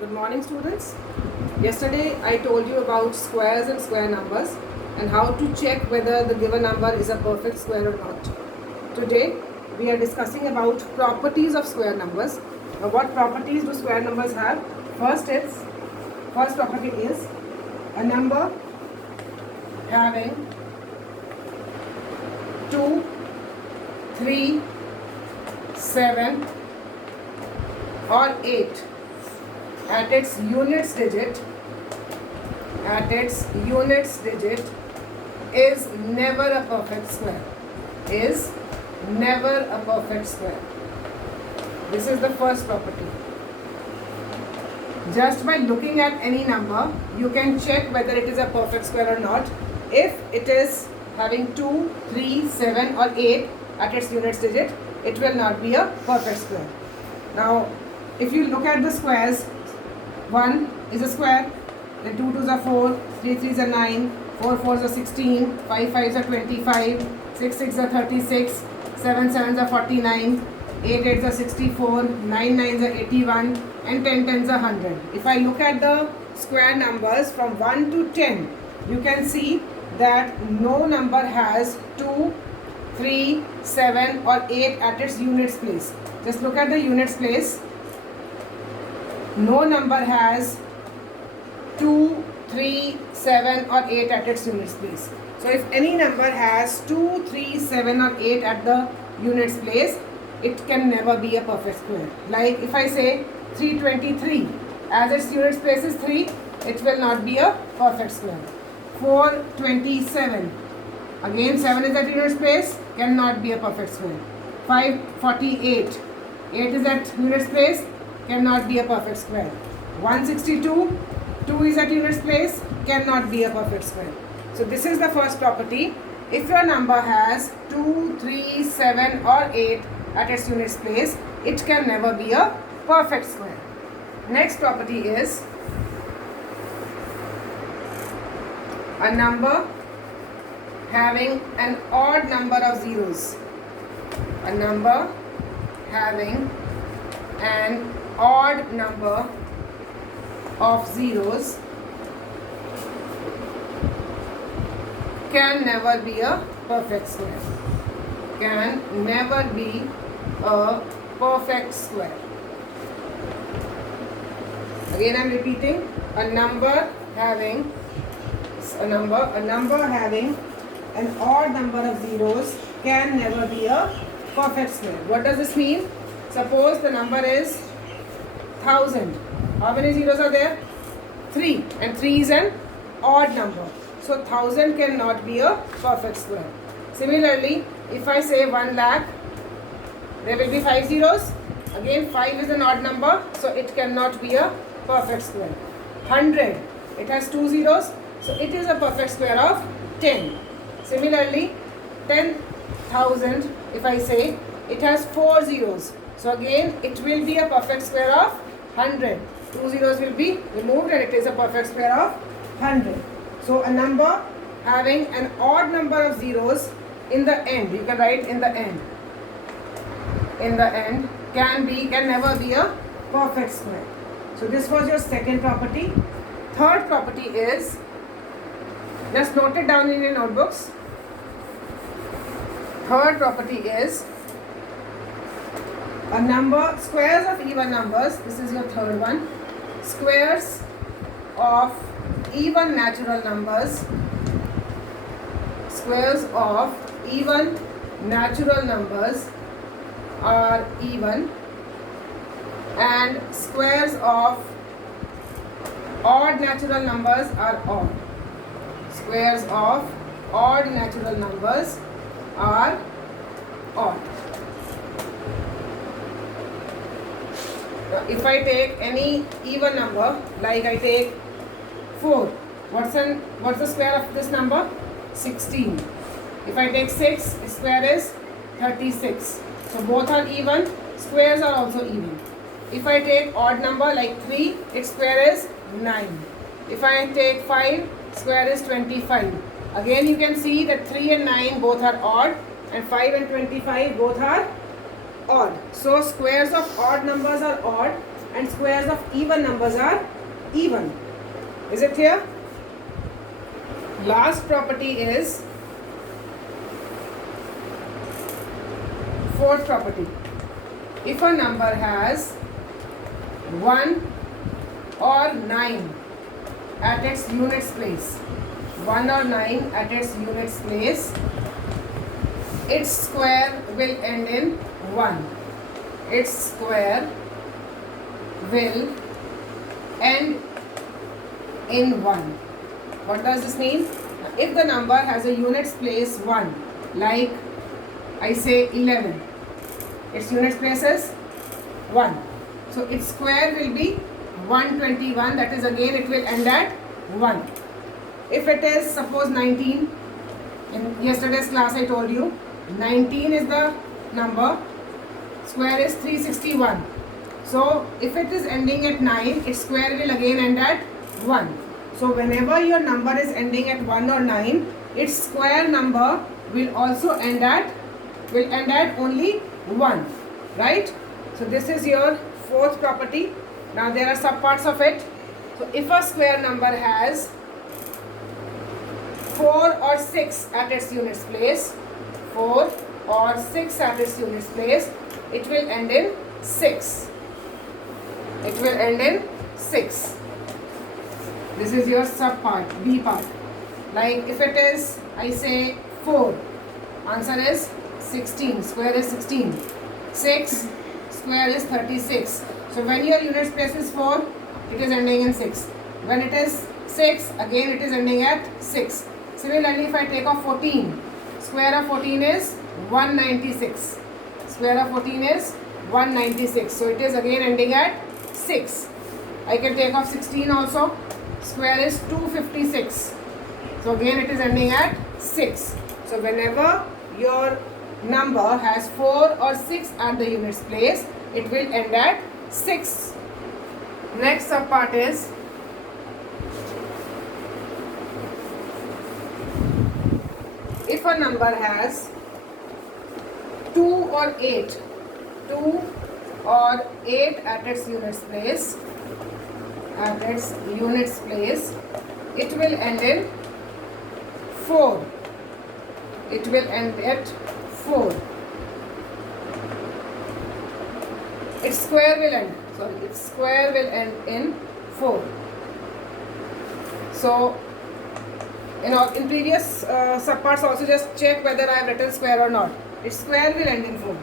Good morning, students. Yesterday I told you about squares and square numbers and how to check whether the given number is a perfect square or not. Today we are discussing about properties of square numbers. Now, what properties do square numbers have? First property is a number having 2, 3, 7 or 8 at its units digit is never a perfect square. Is never a perfect square. This is the first property. Just by looking at any number, you can check whether it is a perfect square or not. If it is having 2, 3, 7 or 8 at its units digit, it will not be a perfect square. Now, if you look at the squares, 1 is a square, then 2 2s are 4, 3 3s are 9, 4 4s are 16, 5 5s are 25, 6 6s are 36, 7 7s are 49, 8 8s are 64, 9 9s are 81 and 10 10s are 100. If I look at the square numbers from 1 to 10, you can see that no number has 2, 3, 7 or 8 at its units place. Just look at the units place. No number has 2, 3, 7 or 8 at its units place. So if any number has 2, 3, 7 or 8 at the units place, it can never be a perfect square. Like if I say 323, as its units place is 3, it will not be a perfect square. 427, again 7 is at units place, cannot be a perfect square. 548, 8 is at units place, cannot be a perfect square. 162, 2 is at units place, cannot be a perfect square. So this is the first property. If your number has 2, 3, 7 or 8 at its units place, it can never be a perfect square. Next property is a number having an odd number of zeros. A number having an odd number of zeros can never be a perfect square. Can never be a perfect square. Again I am repeating, a number having an odd number of zeros can never be a perfect square. What does this mean? Suppose the number is 1000. How many zeros are there? 3. And 3 is an odd number. So 1000 cannot be a perfect square. Similarly, if I say 1 lakh, there will be 5 zeros. Again 5 is an odd number, so it cannot be a perfect square. 100, it has 2 zeros, so it is a perfect square of 10. Similarly, 10,000, if I say, it has 4 zeros. So again, it will be a perfect square of 100. 2 zeros will be removed and it is a perfect square of 100. So a number having an odd number of zeros in the end, you can write in the end. In the end can never be a perfect square. So this was your second property. Third property is, just note it down in your notebooks. Third property is a number, squares of even numbers, this is your third one. Squares of even natural numbers, squares of even natural numbers are even, and squares of odd natural numbers are odd. Squares of odd natural numbers are odd. Now, if I take any even number, like I take 4, what's the square of this number? 16. If I take 6, its square is 36. So both are even, squares are also even. If I take odd number like 3, its square is 9. If I take 5, square is 25. Again you can see that 3 and 9 both are odd and 5 and 25 both are odd. So squares of odd numbers are odd and squares of even numbers are even. Is it clear? Last property is fourth property. If a number has 1 or 9 at its units place, 1 or 9 at its units place, its square will end in 1. Its square will end in 1. What does this mean? If the number has a units place 1, like I say 11, its units place is 1. So its square will be 121, that is again it will end at 1. If it is suppose 19, in yesterday's class I told you 19 is the number, square is 361. So if it is ending at 9, its square will again end at 1. So whenever your number is ending at 1 or 9, its square number will also end at only 1, right? So this is your fourth property. Now there are subparts of it. So if a square number has 4 or 6 at its units place, 4 or 6 at its units place, it will end in 6. It will end in 6. This is your subpart, B part. Like if it is, I say 4, answer is 16, square is 16. 6, square is 36. So when your units place is 4, it is ending in 6. When it is 6, again it is ending at 6. Similarly, if I take off 14, square of 14 is 196. Square of 14 is 196. So it is again ending at 6. I can take off 16 also. Square is 256. So again it is ending at 6. So whenever your number has 4 or 6 at the units place, it will end at 6. Next subpart is if a number has 2 or 8 at its units place, it will end in 4. It will end at 4. Its square will end in 4. So in previous subparts also just check whether I have written square or not. Its square will end in 4.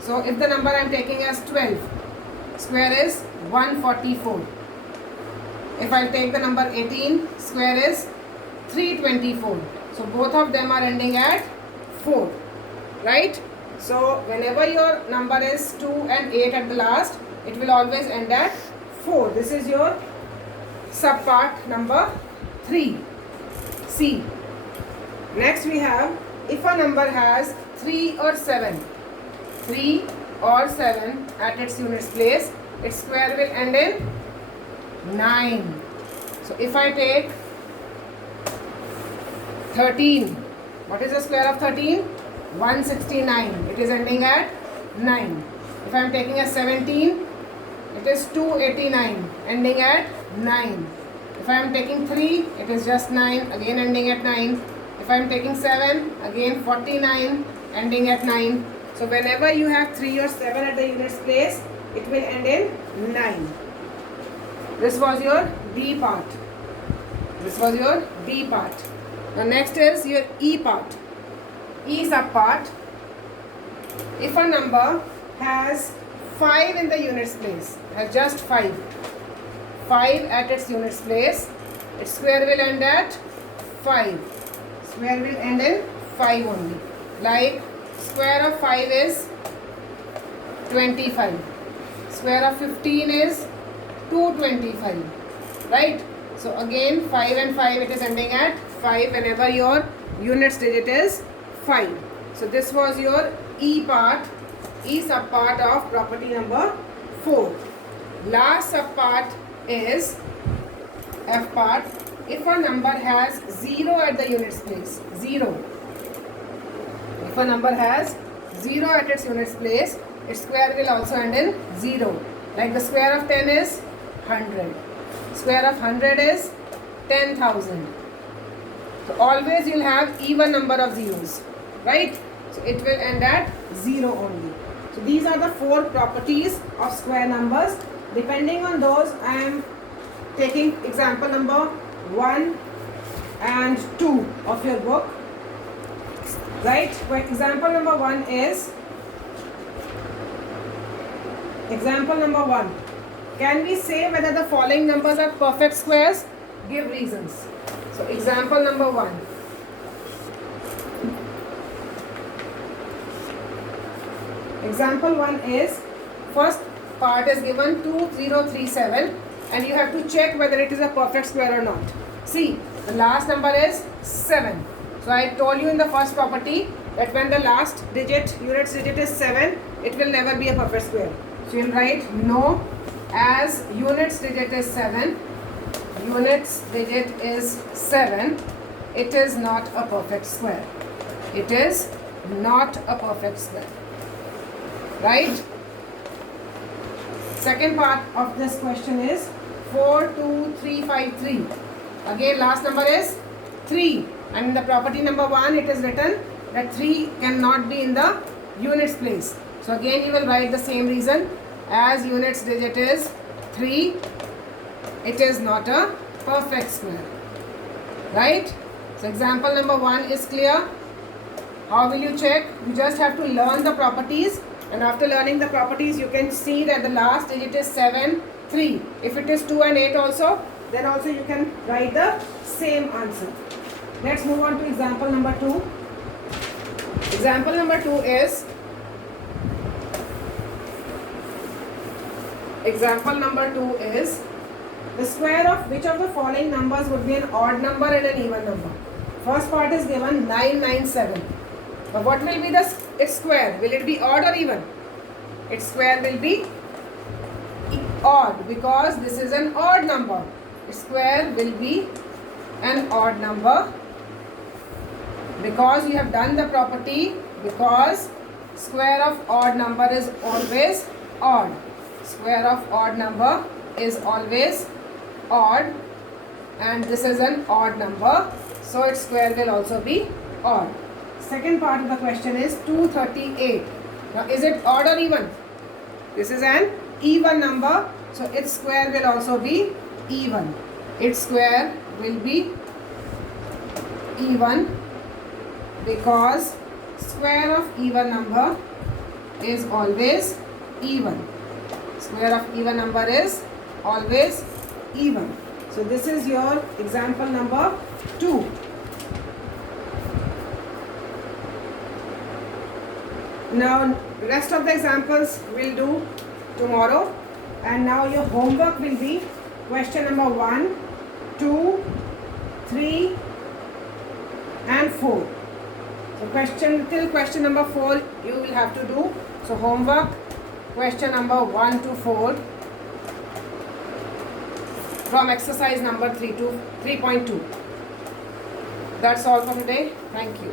So if the number I am taking as 12, square is 144. If I take the number 18, square is 324. So both of them are ending at 4, right? So whenever your number is 2 and 8 at the last, it will always end at 4. This is your subpart number 3, C. Next we have if a number has 3 or 7 at its units place, its square will end in 9. So if I take 13, what is the square of 13? 169. It is ending at 9. If I am taking a 17, it is 289, ending at 9. If I am taking 3, it is just 9, again ending at 9. If I am taking 7, again 49, ending at 9. So whenever you have 3 or 7 at the units place, it will end in 9. This was your B part. Now next is your E part. E subpart. If a number has 5 in the units place, has just 5 at its units place, its square will end at 5. Square will end in 5 only. Like square of 5 is 25. Square of 15 is 225. Right? So again 5 and 5, it is ending at 5 whenever your units digit is 5. So this was your E part, E subpart of property number 4. Last subpart is F part. If a number has 0 at the units place, 0. If a number has 0 at its units place, its square will also end in 0. Like the square of 10 is 100. Square of 100 is 10,000. So always you'll have even number of zeros, right? So it will end at 0 only. So these are the 4 properties of square numbers. Depending on those, I am taking example number 1 and 2 of your book, right? But example number 1 is, example number 1. Can we say whether the following numbers are perfect squares? Give reasons. So example number 1. Example 1 is, first part is given 2037 and you have to check whether it is a perfect square or not. See, the last number is 7. So I told you in the first property that when the last digit, units digit is 7, it will never be a perfect square. So you'll write no, as units digit is 7, units digit is 7, it is not a perfect square. It is not a perfect square. Right? Second part of this question is 42353. Again, last number is 3. And in the property number 1, it is written that 3 cannot be in the units place. So again, you will write the same reason. As units digit is 3, it is not a perfect square. Right? So example number 1 is clear. How will you check? You just have to learn the properties. And after learning the properties, you can see that the last digit is 7, 3. If it is 2 and 8 also, then also you can write the same answer. Let's move on to example number 2. Example number 2 is, the square of which of the following numbers would be an odd number and an even number. First part is given 997. But what will be its square? Will it be odd or even? Its square will be odd because this is an odd number. Its square will be an odd number because you have done the property, because square of odd number is always odd. Square of odd number is always odd and this is an odd number, so its square will also be odd. Second part of the question is 238. Now is it odd or even? This is an even number, so its square will also be even. Its square will be even because square of even number is always even. Square of even number is always even. So this is your example number 2. Now rest of the examples we'll do tomorrow, and now your homework will be question number 1, 2, 3 and 4. So till question number 4 you will have to do. So homework question number 1 to 4 from exercise number 3 to 3.2. That's all for today. Thank you.